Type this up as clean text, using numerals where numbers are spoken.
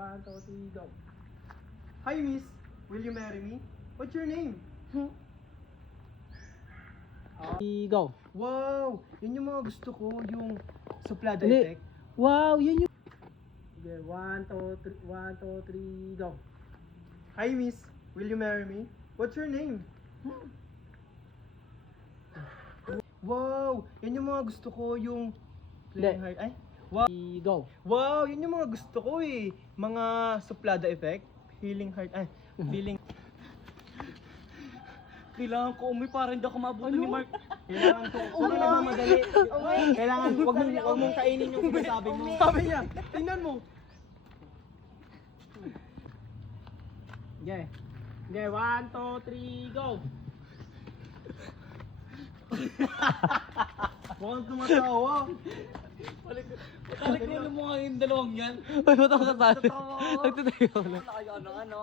1, 2, 3, go. Hi, miss. Will you marry me? What's your name? Go. Wow! Yun yung mga gusto ko, yung suplada Hindi. effect. Wow, yan yung... Okay, 1, 2, 3, go. Hi, miss. Will you marry me? What's your name? Wow! Yan yung mga gusto ko, yung playing Hindi. hard. Ay, wow! Go. Wow! Yun yung mga gusto ko eh. Mga suplada effect. Healing heart. Ay, feeling. Kailangan ko umuwi para hindi ako mabuto ni Mark. Kailangan ko. Huwag na magmadali. Kailangan, wag mong kainin yung sinasabi mo. Sabi niya, tingnan mo. Okay. Okay, 1, 2, 3, go. Mukhang tumatawa. Balik ko mo nga yung dalawang yan. Ay, ba't ako kasali? Totoo. Nagtatayo na. Ano,